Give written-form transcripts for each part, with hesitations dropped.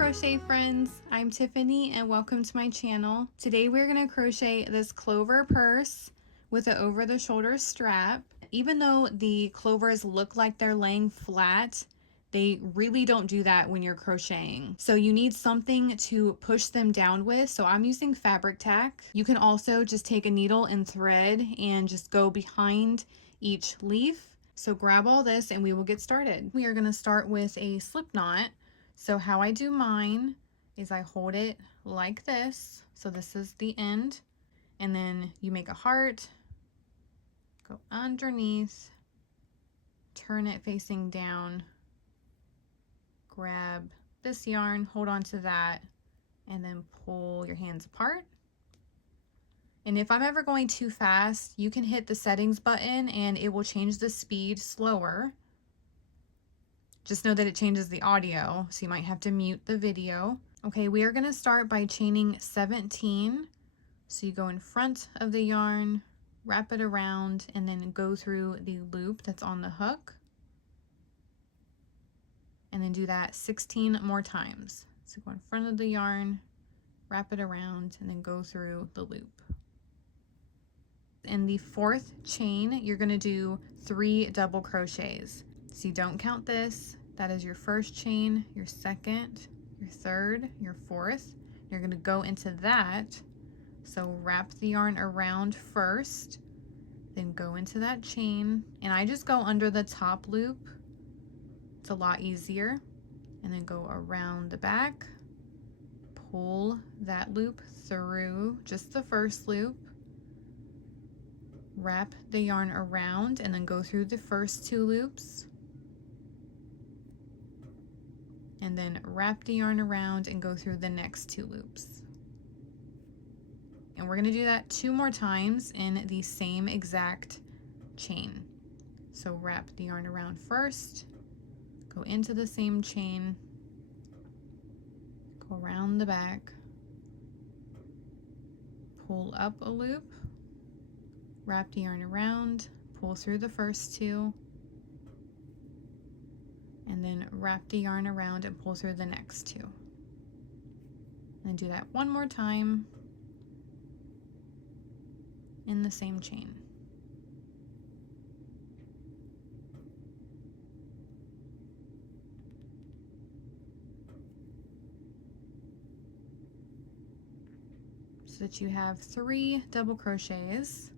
crochet friends, I'm Tiffany and welcome to my channel. Today we're going to crochet this clover purse with an over the shoulder strap. Even though the clovers look like they're laying flat, they really don't do that when you're crocheting. So you need something to push them down with. So I'm using fabric tack. You can also just take a needle and thread and just go behind each leaf. So grab all this and we will get started. We are going to start with a slip knot. So how I do mine is I hold it like this. So this is the end. And then you make a heart, go underneath, turn it facing down, grab this yarn, hold on to that, and then pull your hands apart. And if I'm ever going too fast, you can hit the settings button and it will change the speed slower. Just know that it changes the audio, so you might have to mute the video. Okay, we are going to start by chaining 17. So you go in front of the yarn, wrap it around, and then go through the loop that's on the hook. And then do that 16 more times. So go in front of the yarn, wrap it around, and then go through the loop. In the fourth chain, you're going to do 3 double crochets. So you don't count this. That is your first chain, your second, your third, your fourth. You're going to go into that. So wrap the yarn around first, then go into that chain. And I just go under the top loop. It's a lot easier. And then go around the back, pull that loop through just the first loop, wrap the yarn around, and then go through the first 2 loops. And then wrap the yarn around and go through the next 2 loops. And we're going to do that 2 more times in the same exact chain. So wrap the yarn around first, go into the same chain, go around the back, pull up a loop, wrap the yarn around, pull through the first 2, and then wrap the yarn around and pull through the next 2. And do that 1 more time in the same chain. So that you have 3 double crochets.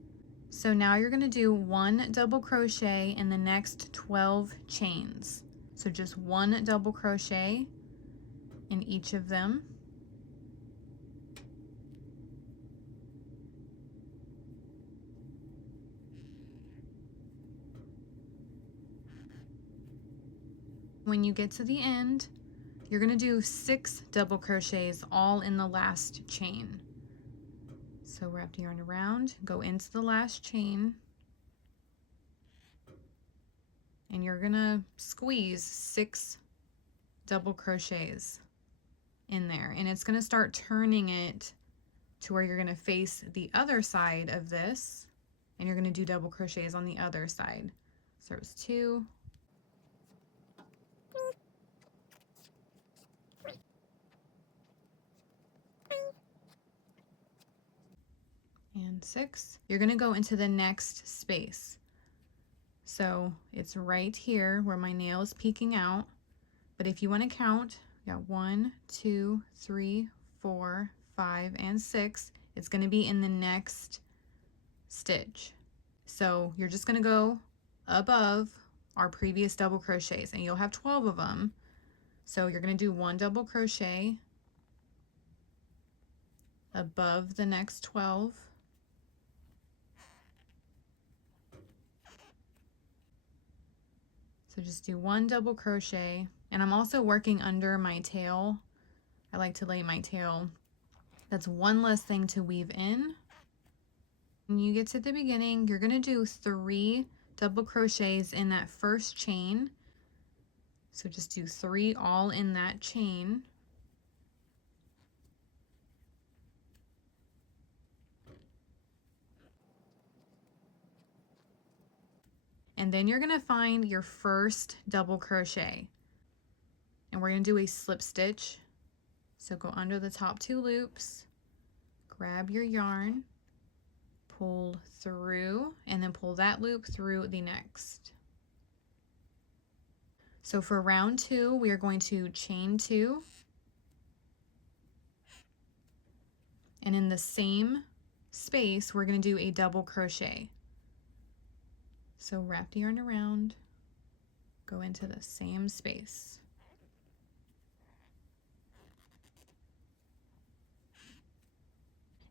So now you're going to do 1 double crochet in the next 12 chains. So just 1 double crochet in each of them. When you get to the end, you're going to do 6 double crochets all in the last chain. So wrap the yarn around, go into the last chain, and you're going to squeeze 6 double crochets in there. And it's going to start turning it to where you're going to face the other side of this, and you're going to do double crochets on the other side. So it's 2, and 6. You're going to go into the next space. So it's right here where my nail is peeking out. But if you want to count, you got 1, 2, 3, 4, 5, and 6. It's going to be in the next stitch. So you're just going to go above our previous double crochets, and you'll have 12 of them. So you're going to do 1 double crochet above the next 12. So just do 1 double crochet, and I'm also working under my tail. I like to lay my tail. That's one less thing to weave in. When you get to the beginning, you're going to do 3 double crochets in that first chain. So just do 3 all in that chain. And then you're going to find your first double crochet. And we're going to do a slip stitch So go under the top 2 loops, grab your yarn, pull through, and then pull that loop through the next. So for round 2, we are going to chain 2, and in the same space, we're going to do a double crochet. So wrap the yarn around, go into the same space.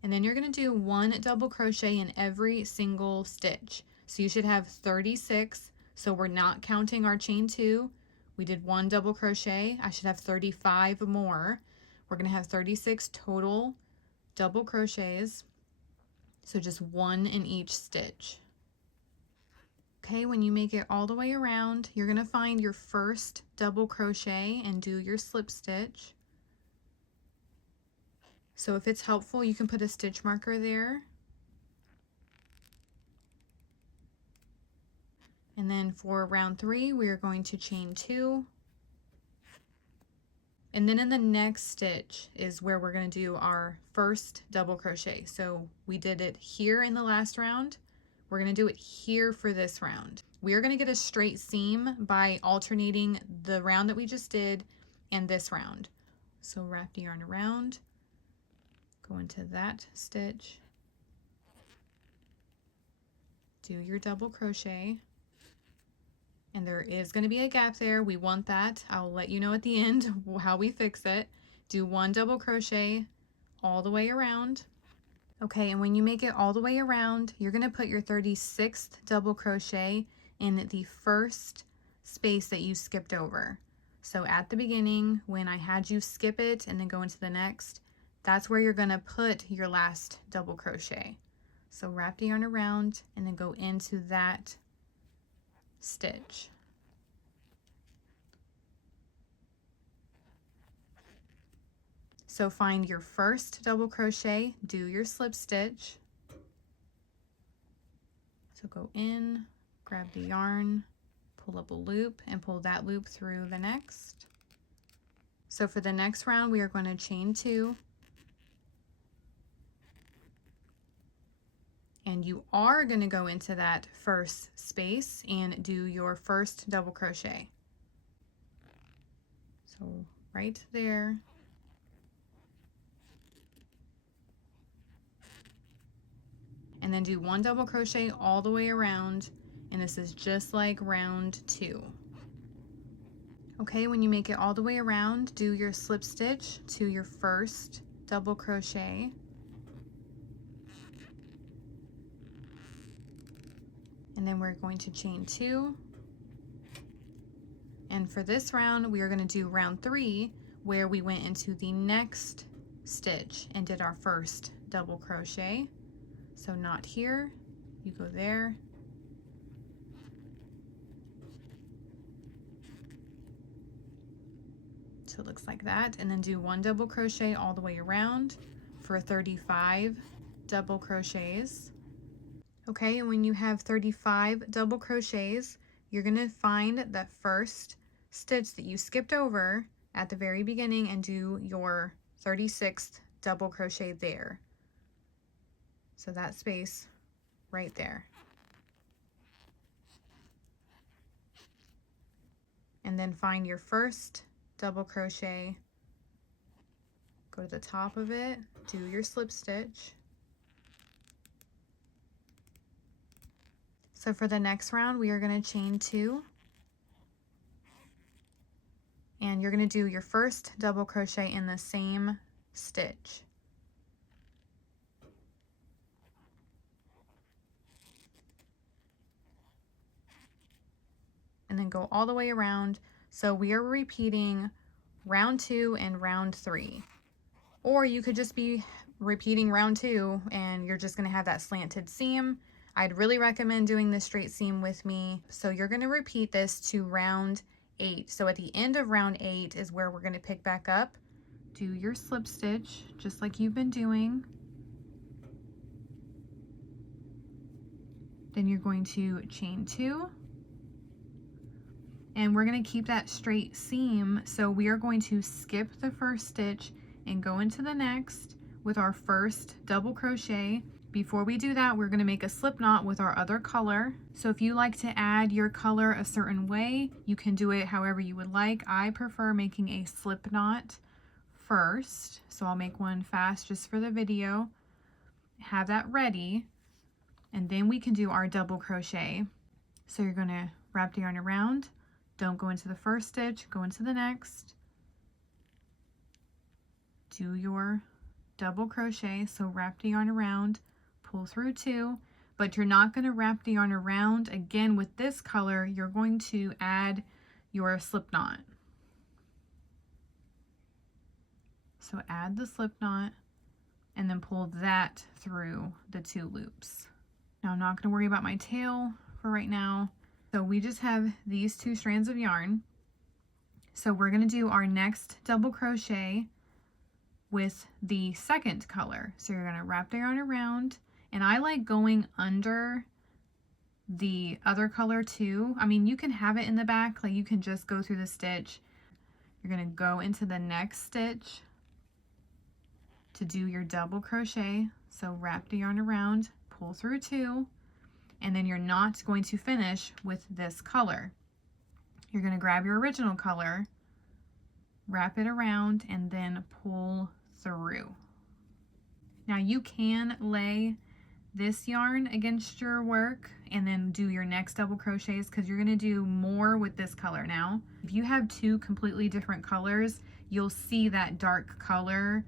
And then you're going to do 1 double crochet in every single stitch. So you should have 36. So we're not counting our chain 2. We did 1 double crochet. I should have 35 more. We're going to have 36 total double crochets. So just 1 in each stitch. Okay, when you make it all the way around, you're going to find your first double crochet and do your slip stitch. So if it's helpful, you can put a stitch marker there. And then for round 3, we are going to chain 2. And then in the next stitch is where we're going to do our first double crochet. So we did it here in the last round. We're going to do it here for this round. We are going to get a straight seam by alternating the round that we just did and this round. So wrap the yarn around, go into that stitch, do your double crochet, and there is going to be a gap there. We want that. I'll let you know at the end how we fix it. Do 1 double crochet all the way around. Okay, and when you make it all the way around, you're going to put your 36th double crochet in the first space that you skipped over. So at the beginning, when I had you skip it and then go into the next, that's where you're going to put your last double crochet. So wrap the yarn around and then go into that stitch. So find your first double crochet, do your slip stitch. So go in, grab the yarn, pull up a loop, and pull that loop through the next. So for the next round, we are going to chain 2. And you are going to go into that first space and do your first double crochet. So right there. And then do 1 double crochet all the way around, and this is just like round 2. Okay, when you make it all the way around, do your slip stitch to your first double crochet. And then we're going to chain 2. And for this round, we are going to do round 3, where we went into the next stitch and did our first double crochet. So not here, you go there. So it looks like that, and then do 1 double crochet all the way around for 35 double crochets. Okay, and when you have 35 double crochets, you're going to find that first stitch that you skipped over at the very beginning and do your 36th double crochet there. So that space right there. And then find your first double crochet, go to the top of it, do your slip stitch. So for the next round, we are going to chain 2. And you're going to do your first double crochet in the same stitch. And then go all the way around. So we are repeating round 2 and round 3. Or you could just be repeating round 2 and you're just going to have that slanted seam. I'd really recommend doing this straight seam with me. So you're going to repeat this to round 8. So at the end of round 8 is where we're going to pick back up. Do your slip stitch just like you've been doing. Then you're going to chain 2. And we're going to keep that straight seam, so we are going to skip the first stitch and go into the next with our first double crochet. Before we do that, we're going to make a slip knot with our other color. So if you like to add your color a certain way, you can do it however you would like. I prefer making a slip knot first, so I'll make one fast just for the video. Have that ready, and then we can do our double crochet. So you're going to wrap the yarn around, don't go into the first stitch, go into the next, do your double crochet. So wrap the yarn around, pull through 2, but you're not going to wrap the yarn around again with this color. You're going to add your slip knot. So add the slip knot and then pull that through the 2 loops. Now I'm not going to worry about my tail for right now. So we just have these 2 strands of yarn. So we're going to do our next double crochet with the second color. So you're going to wrap the yarn around, and I like going under the other color too. I mean, you can have it in the back, like you can just go through the stitch. You're going to go into the next stitch to do your double crochet. So wrap the yarn around, pull through 2, and then you're not going to finish with this color. You're going to grab your original color, wrap it around, and then pull through. Now you can lay this yarn against your work and then do your next double crochets, because you're going to do more with this color now. If you have 2 completely different colors, you'll see that dark color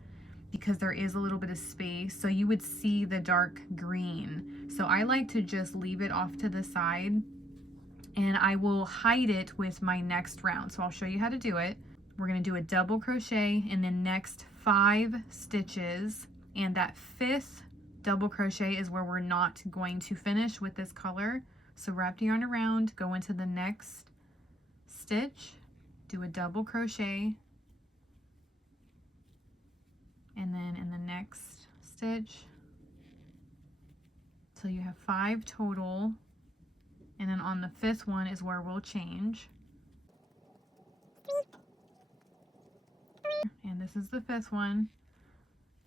because there is a little bit of space, so you would see the dark green. So I like to just leave it off to the side, and I will hide it with my next round. So I'll show you how to do it. We're going to do a double crochet in the next 5 stitches, and that 5th double crochet is where we're not going to finish with this color. So wrap the yarn around, go into the next stitch, do a double crochet, and then in the next stitch. So you have 5 total, and then on the 5th one is where we'll change. And this is the 5th one.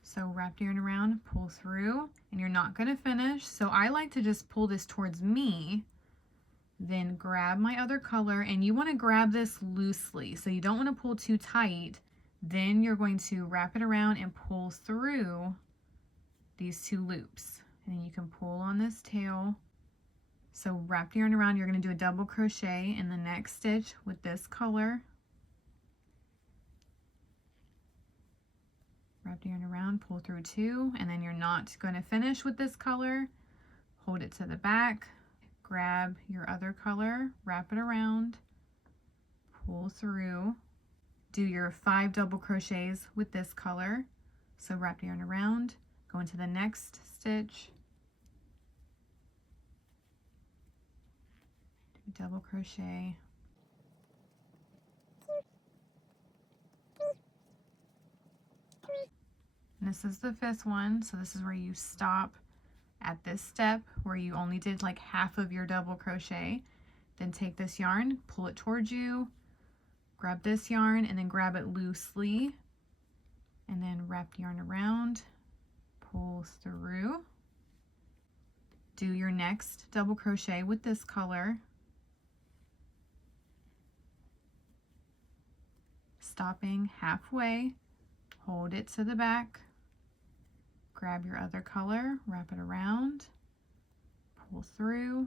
So wrap the yarn around, pull through, and you're not going to finish. So I like to just pull this towards me, then grab my other color, and you want to grab this loosely. So you don't want to pull too tight. Then you're going to wrap it around and pull through these 2 loops. And then you can pull on this tail. So wrap the yarn around, you're going to do a double crochet in the next stitch with this color. Wrap the yarn around, pull through 2, and then you're not going to finish with this color. Hold it to the back, grab your other color, wrap it around, pull through, do your 5 double crochets with this color. So wrap the yarn around, go into the next stitch, do double crochet, and this is the 5th one. So this is where you stop at this step where you only did like half of your double crochet. Then take this yarn, pull it towards you, grab this yarn, and then grab it loosely, and then wrap the yarn around, pull through, do your next double crochet with this color, stopping halfway, hold it to the back, grab your other color, wrap it around, pull through,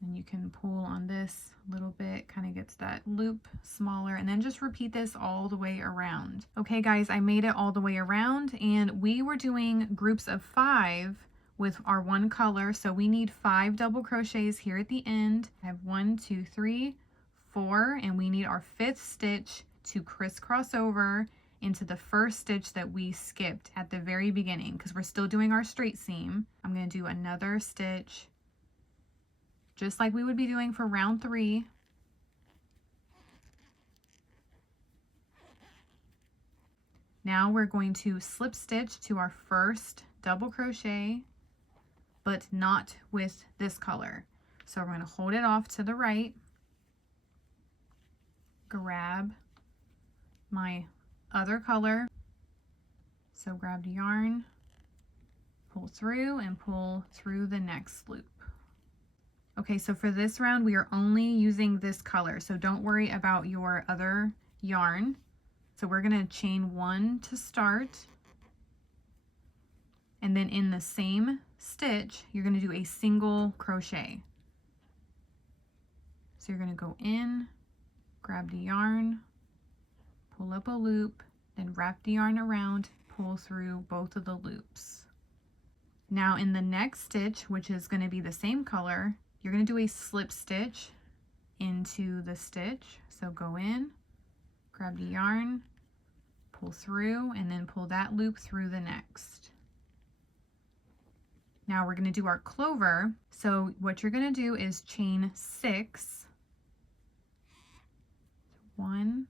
and you can pull on this a little bit, kind of gets that loop smaller, and then just repeat this all the way around. Okay guys, I made it all the way around, and we were doing groups of 5 with our one color, so we need 5 double crochets here at the end. I have 1, 2, 3, 4, and we need our 5th stitch to crisscross over into the first stitch that we skipped at the very beginning, because we're still doing our straight seam. I'm going to do another stitch just like we would be doing for round 3. Now we're going to slip stitch to our first double crochet, but not with this color. So we're going to hold it off to the right, grab my other color, So grab the yarn, pull through, and pull through the next loop. Okay, so for this round, we are only using this color, so don't worry about your other yarn. So we're gonna chain 1 to start, and then in the same stitch, you're gonna do a single crochet. So you're gonna go in, grab the yarn, pull up a loop, then wrap the yarn around, pull through both of the loops. Now in the next stitch, which is gonna be the same color, you're going to do a slip stitch into the stitch. So go in, grab the yarn, pull through, and then pull that loop through the next. Now we're going to do our clover. So what you're going to do is chain 6. 1,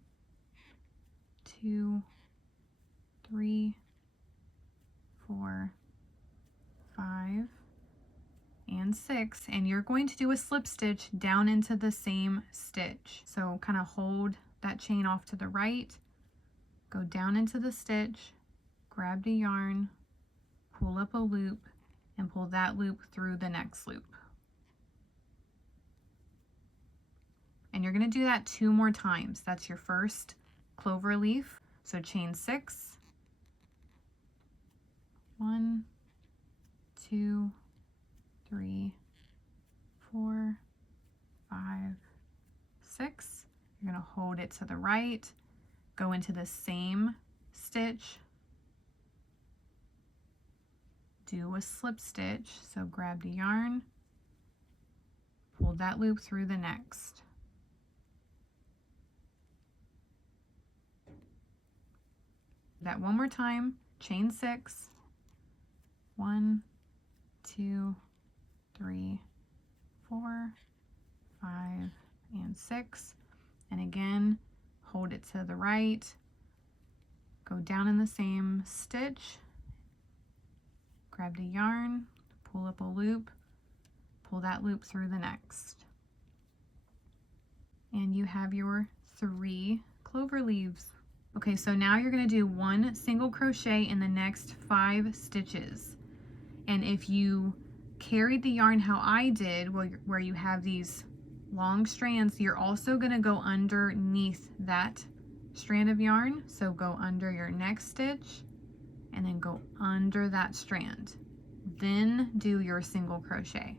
2, 3, 4, 5, and 6, and you're going to do a slip stitch down into the same stitch. So kind of hold that chain off to the right, go down into the stitch, grab the yarn, pull up a loop, and pull that loop through the next loop. And you're going to do that 2 more times. That's your first clover leaf. So chain 6, 1, 2, 3, 4, 5, 6. You're going to hold it to the right, go into the same stitch, do a slip stitch. So grab the yarn, pull that loop through the next. That one more time, chain 6, 1, 2, 3, 4, 5, and 6. And again, hold it to the right, go down in the same stitch, grab the yarn, pull up a loop, pull that loop through the next. And you have your 3 clover leaves. Okay, so now you're going to do 1 single crochet in the next 5 stitches. And if you carried the yarn how I did, where you have these long strands, you're also going to go underneath that strand of yarn. So go under your next stitch and then go under that strand. Then do your single crochet.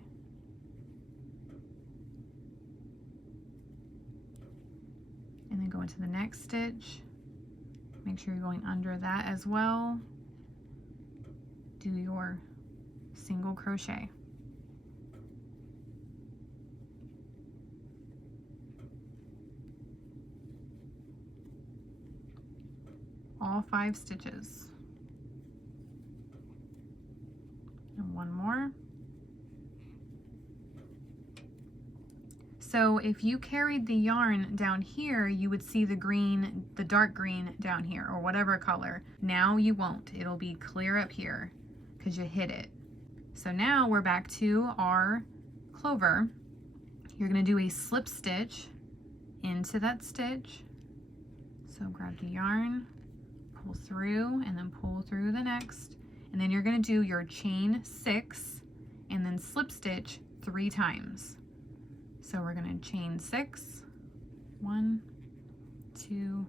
And then go into the next stitch. Make sure you're going under that as well. Do your single crochet. All 5 stitches. And 1 more. So if you carried the yarn down here, you would see the green, the dark green down here, or whatever color. Now you won't. It'll be clear up here because you hit it. So now we're back to our clover. You're going to do a slip stitch into that stitch. So grab the yarn, pull through, and then pull through the next. And then you're going to do your chain 6 and then slip stitch 3 times. So we're going to chain 6, 1, 2,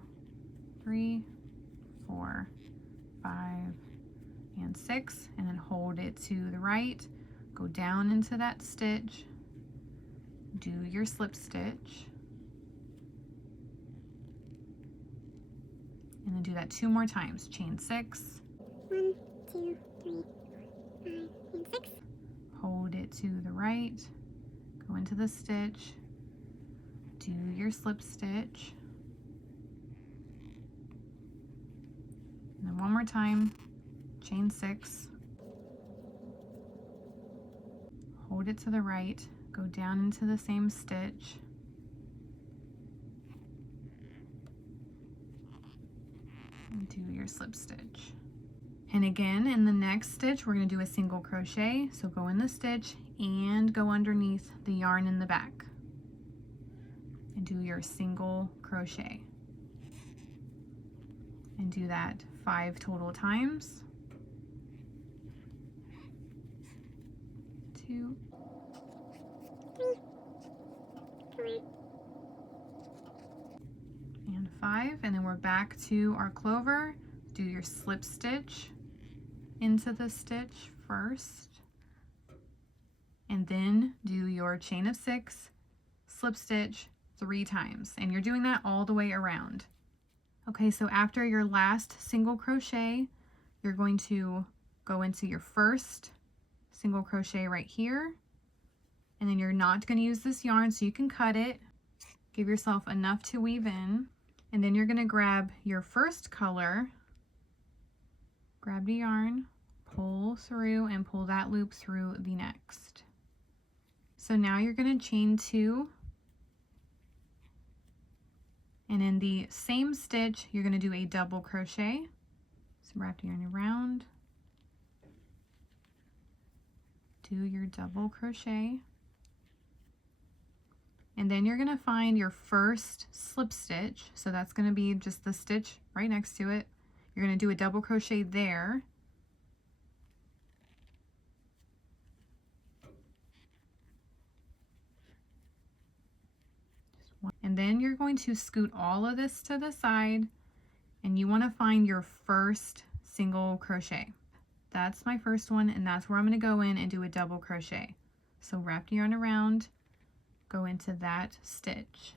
3, 4, 5, and 6, and then hold it to the right, go down into that stitch, do your slip stitch, and then do that 2 more times. Chain 6, 1, 2, 3, 4, 5, and 6. Hold it to the right, go into the stitch, do your slip stitch, and then 1 more time, chain 6, hold it to the right, go down into the same stitch, and do your slip stitch. And again, in the next stitch, we're going to do a single crochet. So go in the stitch and go underneath the yarn in the back and do your single crochet. And do that 5 total times. 2, 3, and 5, and then we're back to our clover. Do your slip stitch into the stitch first, and then do your chain of 6, slip stitch 3 times, and you're doing that all the way around. Okay, so after your last single crochet, you're going to go into your first single crochet right here, and then you're not going to use this yarn, so you can cut it. Give yourself enough to weave in, and then you're going to grab your first color, grab the yarn, pull through, and pull that loop through the next. So now you're going to chain 2, and in the same stitch you're going to do a double crochet. So wrap the yarn around, do your double crochet, and then you're going to find your first slip stitch. So that's going to be just the stitch right next to it. You're going to do a double crochet there, and then you're going to scoot all of this to the side, and you want to find your first single crochet. That's my first one, and that's where I'm going to go in and do a double crochet. So wrap the yarn around, go into that stitch,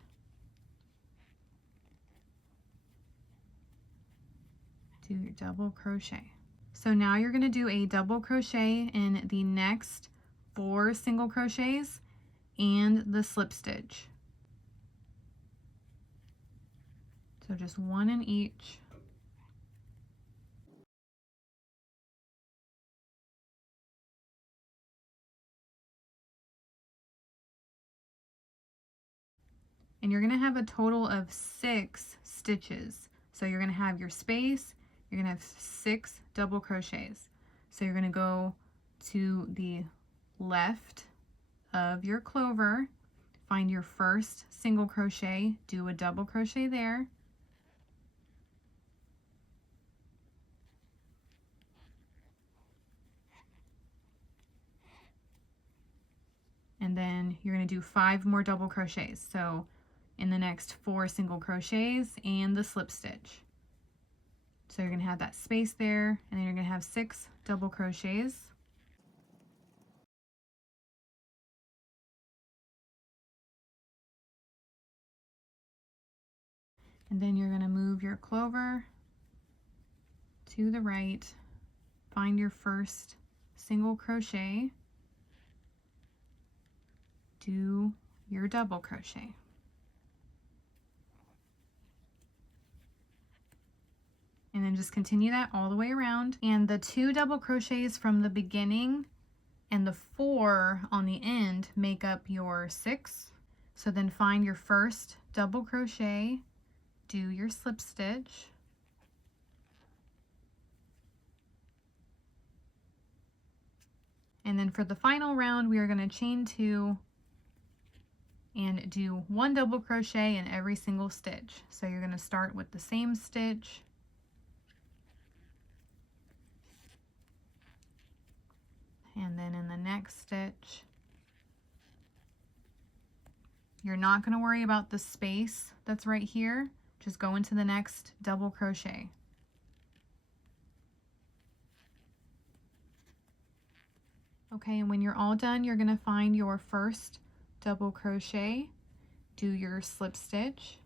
do your double crochet. So now you're going to do a double crochet in the next 4 single crochets and the slip stitch. So just 1 in each. And you're going to have a total of 6 stitches. So you're going to have your space, you're going to have 6 double crochets. So you're going to go to the left of your clover, find your first single crochet, do a double crochet there, and then you're going to do 5 more double crochets. So in the next 4 single crochets and the slip stitch. So you're going to have that space there, and then you're going to have 6 double crochets. And then you're going to move your clover to the right, find your first single crochet, do your double crochet. And then just continue that all the way around. And the 2 double crochets from the beginning and the 4 on the end make up your 6. So then find your first double crochet, do your slip stitch, and then for the final round we are going to chain 2 and do 1 double crochet in every single stitch. So you're going to start with the same stitch, and then in the next stitch you're not going to worry about the space that's right here, just go into the next double crochet. Okay, and when you're all done, you're going to find your first double crochet, do your slip stitch,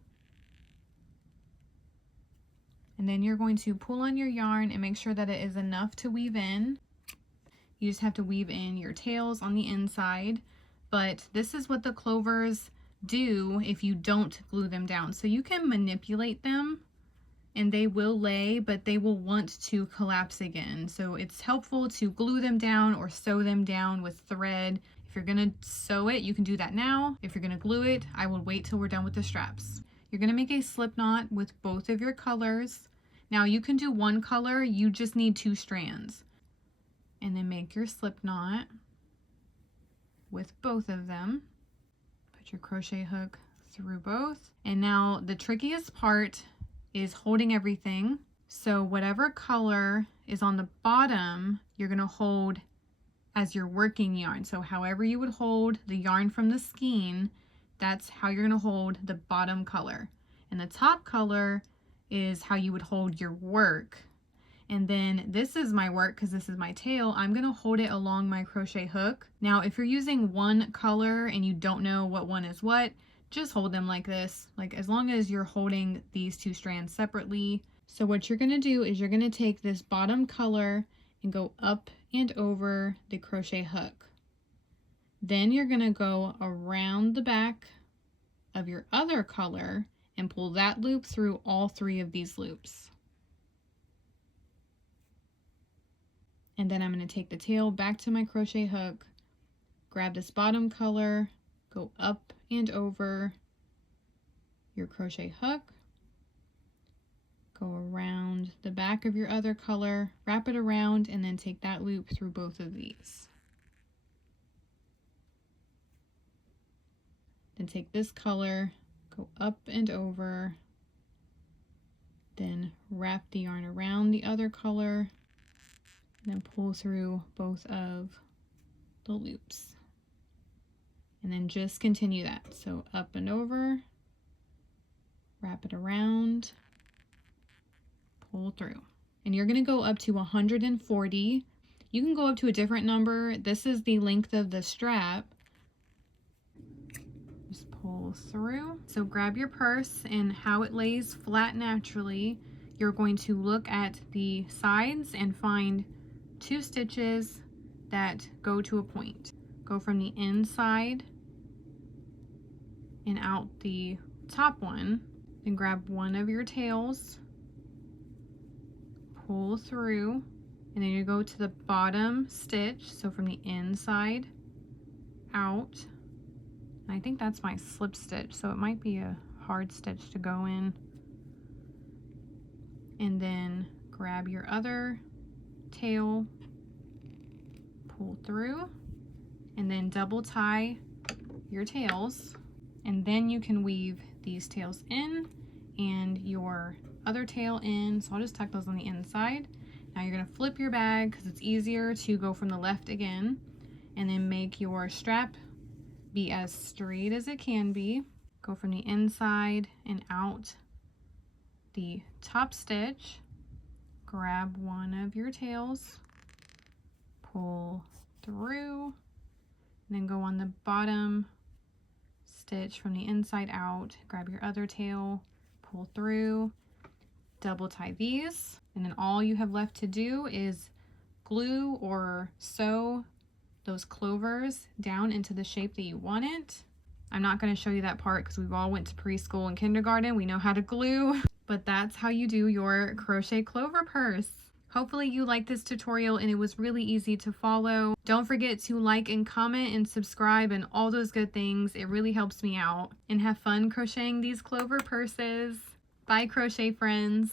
and then you're going to pull on your yarn and make sure that it is enough to weave in. You just have to weave in your tails on the inside, but this is what the clovers do if you don't glue them down. So you can manipulate them and they will lay, but they will want to collapse again. So it's helpful to glue them down or sew them down with thread. If you're gonna sew it, you can do that now. If you're gonna glue it, I will wait till we're done with the straps. You're gonna make a slip knot with both of your colors. Now you can do 1 color, you just need 2 strands. And then make your slip knot with both of them. Put your crochet hook through both. And now the trickiest part is holding everything. So whatever color is on the bottom, you're going to hold as your working yarn. So however you would hold the yarn from the skein, that's how you're going to hold the bottom color. And the top color is how you would hold your work. And then this is my work because this is my tail. I'm going to hold it along my crochet hook. Now, if you're using one color and you don't know what one is what, just hold them like this. Like as long as you're holding these two strands separately. So what you're going to do is you're going to take this bottom color and go up and over the crochet hook. Then you're going to go around the back of your other color and pull that loop through all three of these loops. And then I'm going to take the tail back to my crochet hook, grab this bottom color, go up and over your crochet hook, go around the back of your other color, wrap it around, and then take that loop through both of these. Then take this color, go up and over, then wrap the yarn around the other color, and then pull through both of the loops. And then just continue that. So up and over, wrap it around, pull through. And you're going to go up to 140. You can go up to a different number. This is the length of the strap. Just pull through. So grab your purse, and how it lays flat naturally, you're going to look at the sides and find 2 stitches that go to a point. Go from the inside and out the top one, then grab one of your tails, pull through, and then you go to the bottom stitch, so from the inside out. And I think that's my slip stitch, so it might be a hard stitch to go in. And then grab your other tail, pull through, and then double tie your tails, and then you can weave these tails in and your other tail in. So I'll just tuck those on the inside. Now you're going to flip your bag because it's easier to go from the left again, and then make your strap be as straight as it can be. Go from the inside and out the top stitch, grab one of your tails, pull through, and then go on the bottom stitch from the inside out, grab your other tail, pull through, double tie these, and then all you have left to do is glue or sew those clovers down into the shape that you want it. I'm not going to show you that part because we've all went to preschool and kindergarten. We know how to glue, but that's how you do your crochet clover purse. Hopefully you liked this tutorial and it was really easy to follow. Don't forget to like and comment and subscribe and all those good things. It really helps me out. And have fun crocheting these clover purses. Bye, crochet friends.